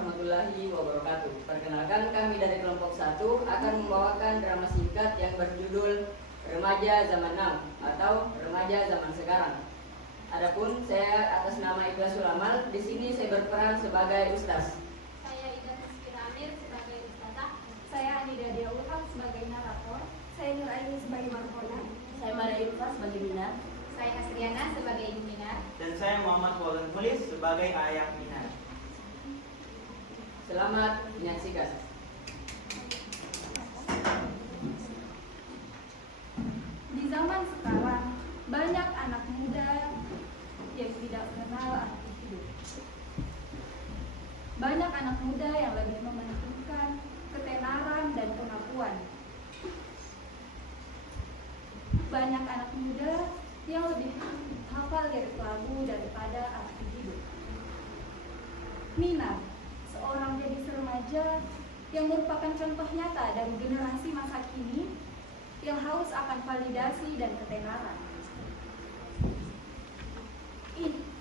warahmatullahi wabarakatuh. Perkenalkan, kami dari kelompok 1 akan membawakan drama singkat yang berjudul Remaja Zaman Now atau Remaja Zaman Sekarang. Adapun saya atas nama Ikhlas Sulamal, di sini saya berperan sebagai ustaz. Saya Ida Rizkira Amir sebagai ustazah. Saya Anida Dia Ulham sebagai narator. Saya Nur Aini sebagai marhona. Saya Maria Yulfa sebagai Minar. Saya Asriana sebagai ibu Minar. Dan saya Muhammad Walan Tulis sebagai ayah Minar. Selamat menyaksikan. Di zaman sekarang, banyak anak muda yang tidak kenal arti hidup. Banyak anak muda yang lebih mementingkan ketenaran dan pengakuan. Banyak anak muda yang lebih hafal lirik lagu daripada arti hidup. Minar, seorang gadis remaja yang merupakan contoh nyata dari generasi masa kini yang haus akan validasi dan ketenaran.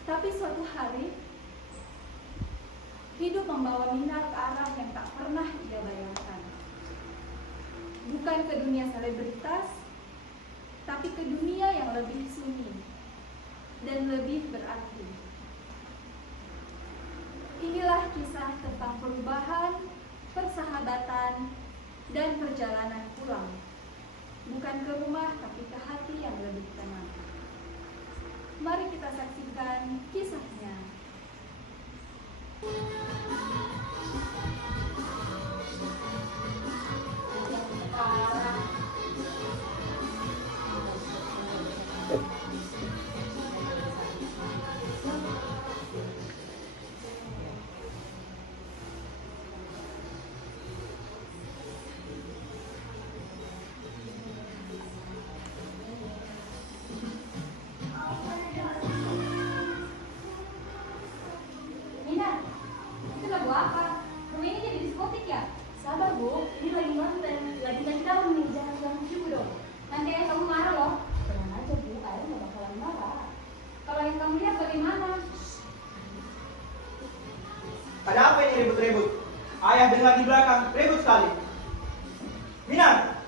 Tapi suatu hari, hidup membawa Minar ke arah yang tak pernah ia bayangkan. Bukan ke dunia selebritas, tapi ke dunia yang lebih sunyi dan lebih berarti. Inilah kisah tentang perubahan, persahabatan, dan perjalanan pulang. Bukan ke rumah, tapi ke hati yang lebih tenang. Mari kita saksikan kisahnya. Ada apa ini ribut-ribut? Ayah dengar di belakang, ribut sekali. Minar,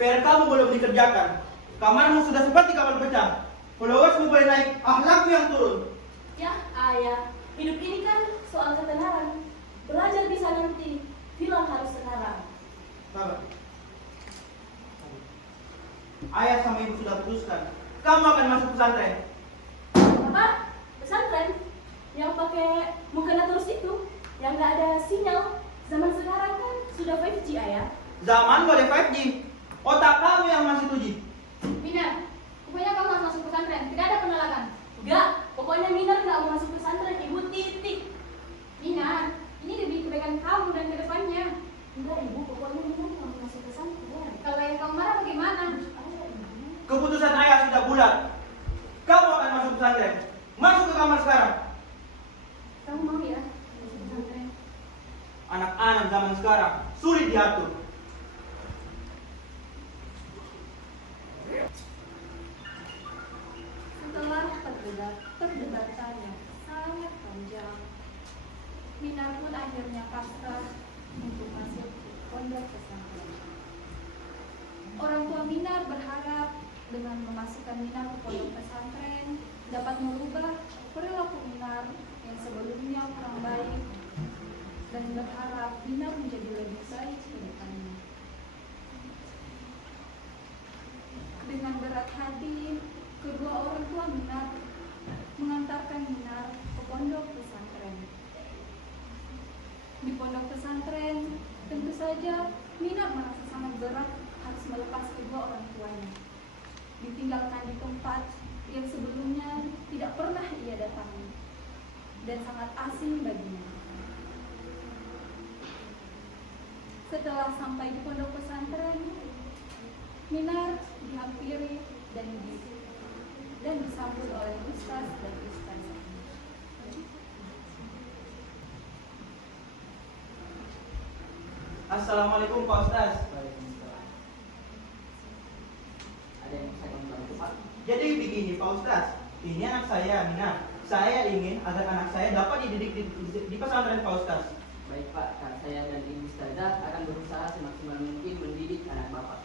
PR kamu belum dikerjakan. Kamarmu sudah seperti kamar pecah. Followersmu boleh naik, akhlakmu yang turun. Ya, ayah, hidup ini kan soal ketenaran. Belajar bisa nanti, bilang harus sekarang. Sabar. Ayah sama ibu sudah putuskan. Kamu akan masuk pesantren. Apa? Pesantren? Yang pakai mukena terus itu? Yang nggak ada sinyal? Zaman sekarang kan sudah 5G, ayah. Zaman boleh 5G. Otak kamu yang masih 2G. Minar, pokoknya kamu harus masuk pesantren. Tidak ada penolakan. Enggak, pokoknya Minar nggak mau masuk pesantren, ibu titik. Minar, ini demi kebaikan kamu dan kedepannya. Enggak, ibu, pokoknya Minar nggak mau masuk pesantren. Kalau yang kamu marah bagaimana? Keputusan ayah sudah bulat. Kamu akan masuk pesantren. Masuk ke kamar sekarang. Kamu mau ya masuk pesantren? Anak-anak zaman sekarang sulit diatur. Setelah perdebatan yang sangat panjang, Minar pun akhirnya pasrah untuk masuk pondok pesantren. Orang tua Minar berharap dengan memasukkan Minar ke pondok pesantren dapat merubah perilaku Minar yang sebelumnya kurang baik dan berharap Minar menjadi lebih baik ke depannya. Dengan berat hati, kedua orang tua Minar mengantarkan Minar ke pondok pesantren. Di pondok pesantren, tentu saja Minar merasa sangat berat harus melepas kedua orang tuanya. Ditinggalkan di tempat yang sebelumnya tidak pernah ia datangi dan sangat asing baginya. Setelah sampai di pondok pesantren, Minar dihampiri dan disambut oleh ustaz dan ustazah. Assalamualaikum Pak Ustaz. Ada yang saya bantu, Pak? Jadi begini Pak Ustaz, ini anak saya Mina. Saya ingin agar anak saya dapat dididik di pesantren Pak Ustaz. Baik Pak, saya dan Ibu Ustazah akan berusaha semaksimal mungkin mendidik anak Bapak.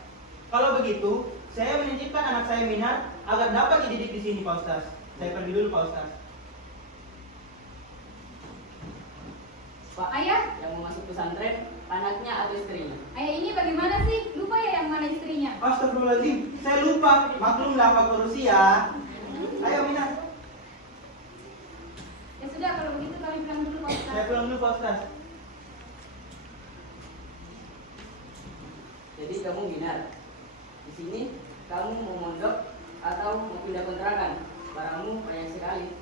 Kalau begitu, saya menitipkan anak saya Minar agar dapat dididik di sini Pak Ustaz. Saya pergi dulu Pak Ustaz. Pak, Ayah, yang mau masuk pesantren, anaknya atau istrinya? ayah ini bagaimana sih? Lupa ya yang mana istrinya? Astagfirullahaladzim, saya lupa. Maklumlah faktor usia. Ayo Minar, Ya sudah, kalau begitu kami pulang dulu Pak Ustaz. saya pulang dulu Pak Ustaz. Jadi kamu Minar, di sini kamu mau mondok atau mau pindah kontrakan? Barangmu banyak sekali.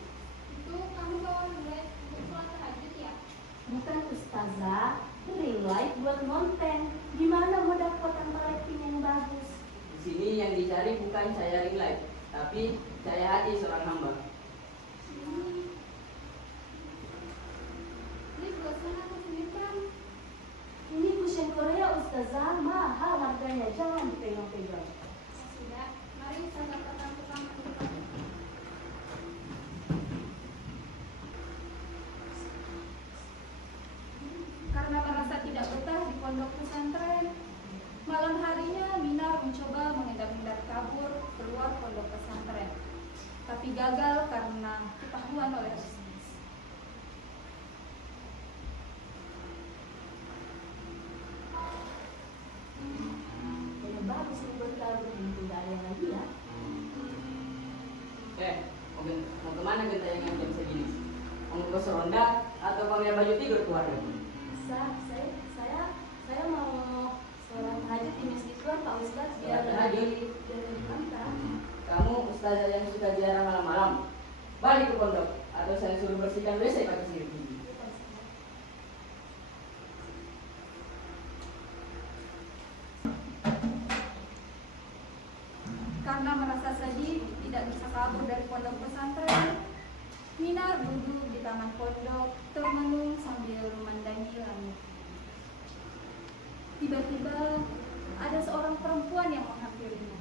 Itu kamu bawa duit untuk sholat tahajud ya? Bukan ustazah, ring light buat konten. Gimana mau dapatkan rating yang bagus? Di sini yang dicari bukan cahaya ring light, tapi cahaya hati seorang hamba. Ini bosan aku sendiri kan? Ini kusen Korea ustazah, mahal harganya, jangan dipegang-pegang. Ya sudah, mari ustazah datang ke kamar dulu. Karena merasa tidak betah di pondok pesantren, malam harinya Minar mencoba mengendap-endap kabur keluar pondok pesantren, tapi gagal karena ketahuan oleh Ustaz. Yang bagus nih buat kabur, tidak ada lagi ya. Mau kemana gentayangan jam segini? Mau ke seronda atau pamer baju tidur keluarga? Saya mau sholat tahajud di masjid luar Pak Ustaz biar Sholat tahajud? diantar. Kamu ustazah yang suka ziarah malam-malam, balik ke pondok atau saya suruh bersihkan WC pakai sirik gigi. Karena merasa sedih tidak bisa kabur dari pondok pesantren, Minar duduk di taman pondok termenung sambil memandangi langit. Tiba-tiba ada seorang perempuan yang menghampirinya.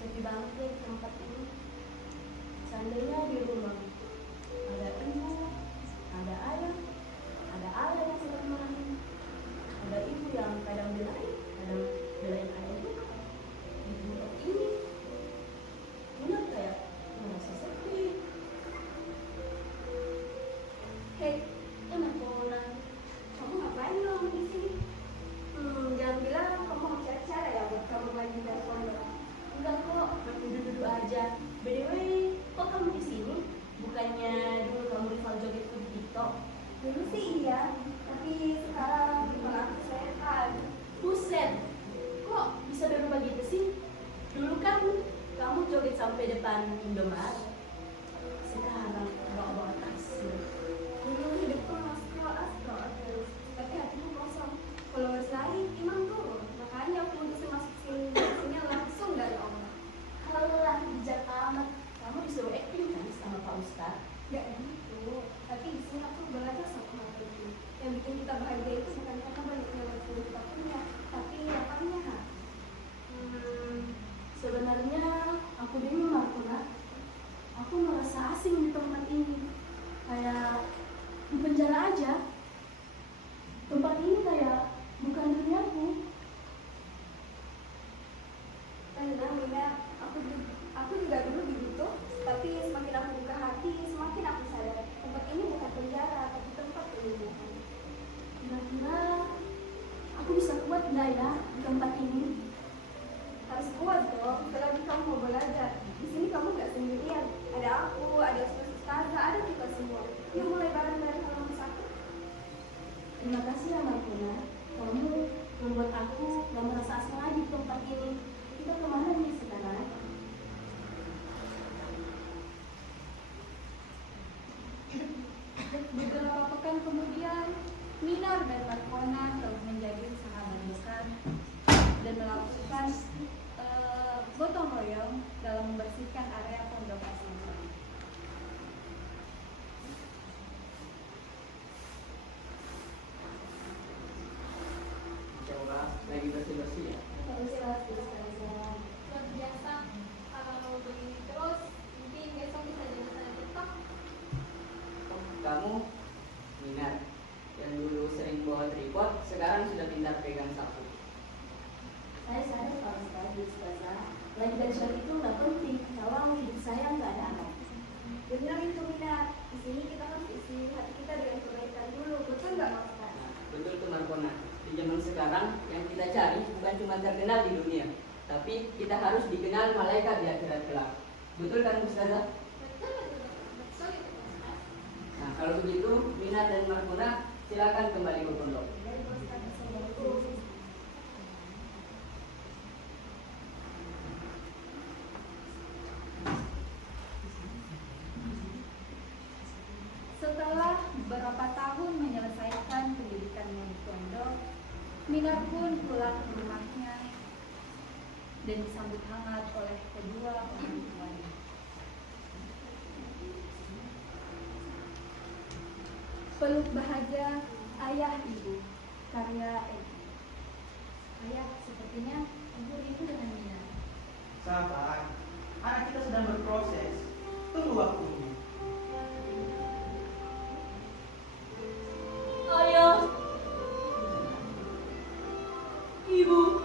Sepi banget deh tempat ini. Seandainya di rumah ada ibu, ada ayah yang sedang main, ada ibu yang kadang belain ayah juga. Di tempat ini, benar kayak merasa sepi. Hei, enak Mona. Kamu ngapain dong di sini? Jangan bilang kamu mau cari-cari ya buat kamu lagi dari pondok. Enggak kok, duduk-duduk aja. By the way, kok kamu di sini? Bukannya dulu kamu rival joget di TikTok? Dulu sih iya, tapi sekarang aku sehat. Buset, kok bisa berubah gitu sih? Dulu kan kamu joget sampai depan Indomaret. Sekarang bawa-bawa taksi. Dulu hidupku masih kelas terus, tapi hatiku kosong. Followers lain imam turun, makanya aku bisa masuk sini langsung dari Allah. Halah, bijak amat. Kamu disuruh acting kan sama Pak Ustadz? Gak gitu, tapi di sini aku belajar sama hal itu. Yang bikin kita bahagia itu bukan karena banyaknya waktu yang kita punya, tapi lapangnya. Sebenarnya aku bingung Markuna. Aku merasa asing di tempat ini. Kayak di penjara aja. Tempat ini kayak bukan duniaku. Tenang Mina, aku juga dulu begitu, tapi semakin aku buka hati, semakin aku sadar tempat ini bukan penjara, tapi tempat penyembuhan. Kira-kira aku bisa kuat nggak ya di tempat ini? Harus kuat dong, selagi kamu mau belajar. Di sini kamu nggak sendirian. Ada aku, ada ustazah, ada kita semua. Yuk mulai bareng dari halaman 1. Terima kasih ya Markuna. Kamu membuat aku gak merasa asing lagi di tempat ini. Kita kemana nih sekarang? Beberapa pekan kemudian, Minar dan Markona telah menjadi sahabat dekat dan melakukan gotong royong dalam membersihkan area pondok pesantren. Coba lagi bersih-bersih ya. Luar biasa, kalau begini terus, mungkin besok bisa jadi saya TikTok. Minar, yang dulu sering bawa tripod, sekarang sudah pintar pegang sapu. Saya sadar Pak Ustadz, Ustazah, lagi dan soal itu nggak penting kalau hidup saya nggak ada anak. Benar itu Minar. Di sini kita harus isi hati kita dengan kebaikan dulu. Betul nggak Pak Ustadz? Betul tuh Markona. Di zaman sekarang yang kita cari bukan cuma terkenal di dunia, tapi kita harus dikenal malaikat di akhirat kelak. Betul kan Ustazah? Betul itu Pak Ustadz. Nah kalau begitu, Mina dan Markona silakan kembali ke pondok. Setelah beberapa tahun menyelesaikan pendidikannya di pondok, Minar pun pulang ke rumahnya dan disambut hangat oleh kedua orang tuanya. Peluk bahagia ayah ibu, karya Edi. Ayah, sepertinya ibu rindu dengan Minar. Sabar, anak kita sedang berproses. Tunggu waktunya. Ayah, ibu,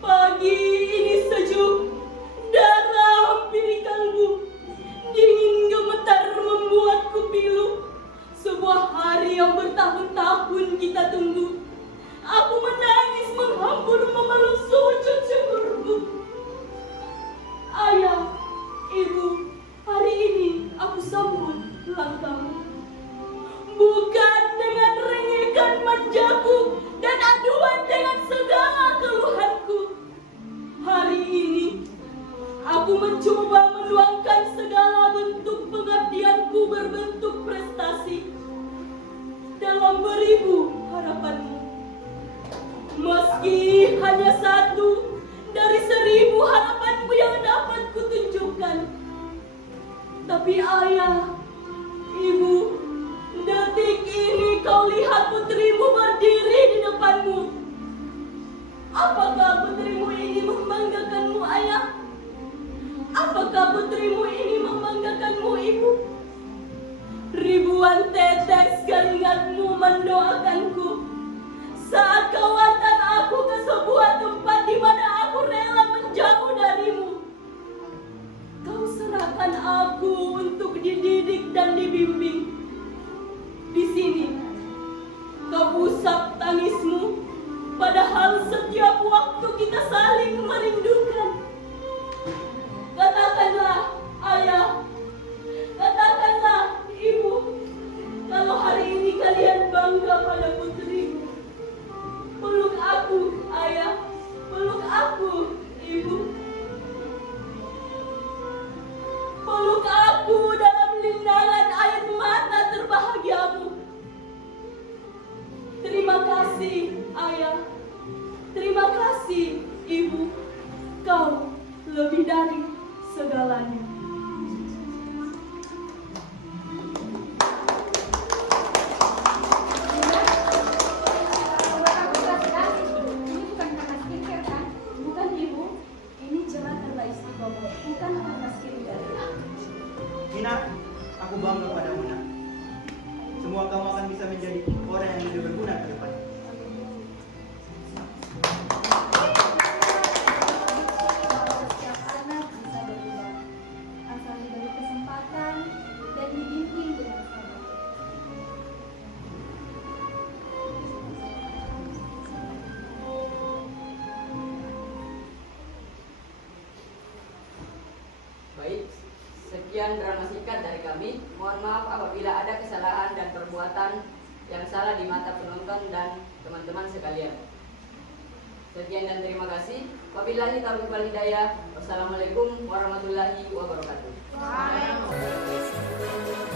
pagi ini sejuk, darah hampir di kalbu, dingin gemetar membuatku pilu. Sebuah hari yang bertahun-tahun kita tunggu. Aku menangis menghambur memeluk sujud syukurku. Ayah, ibu, hari ini aku sambut langkahmu. Bukan dengan rengekan manjaku dan aduan dengan segala keluhanku. Hari ini aku mencoba meluangkan segala bentuk pengabdianku berbentuk prestasi dalam beribu harapanmu. Meski hanya satu dari 1000 harapanmu yang dapat kutunjukkan, tapi ayah, ibu, detik ini kau lihat putrimu berdiri di depanmu. Apakah putrimu ini membanggakanmu, ayah? Apakah putrimu ini membanggakanmu, ibu? Ribuan tetes keringatmu mendoakanku saat kau antar aku ke sebuah tempat di mana aku rela menjauh darimu. Kau serahkan aku untuk dididik dan dibimbing. Di sini, kau usap tangismu, padahal setiap waktu kita saling merindukan. Katakanlah, ayah, katakanlah, ibu, kalau hari ini kalian bangga pada putrimu. Peluk aku, ayah, peluk aku, ibu. Peluk aku dalam lindangan air mata terbahagiamu. Terima kasih, ayah. Terima kasih, ibu. Kau lebih dari segalanya. Ini bukan karena skincare kan? Bukan ibu, ini jalan terbaik istiqomah, bukan karena skincare. Mina, aku bangga padamu, Nak. Semua kamu akan bisa menjadi orang yang lebih berguna ke depan. Setiap anak bisa berubah, asal diberi kesempatan dan dibimbing dengan sabar. Baik, sekian drama singkat dari kami. Mohon maaf apabila ada kesalahan dan perbuatan yang salah di mata penonton dan teman-teman sekalian. Sekian dan terima kasih. Wabillahi taufiq wal hidayah. Wassalamualaikum warahmatullahi wabarakatuh. Waalaikumsalam.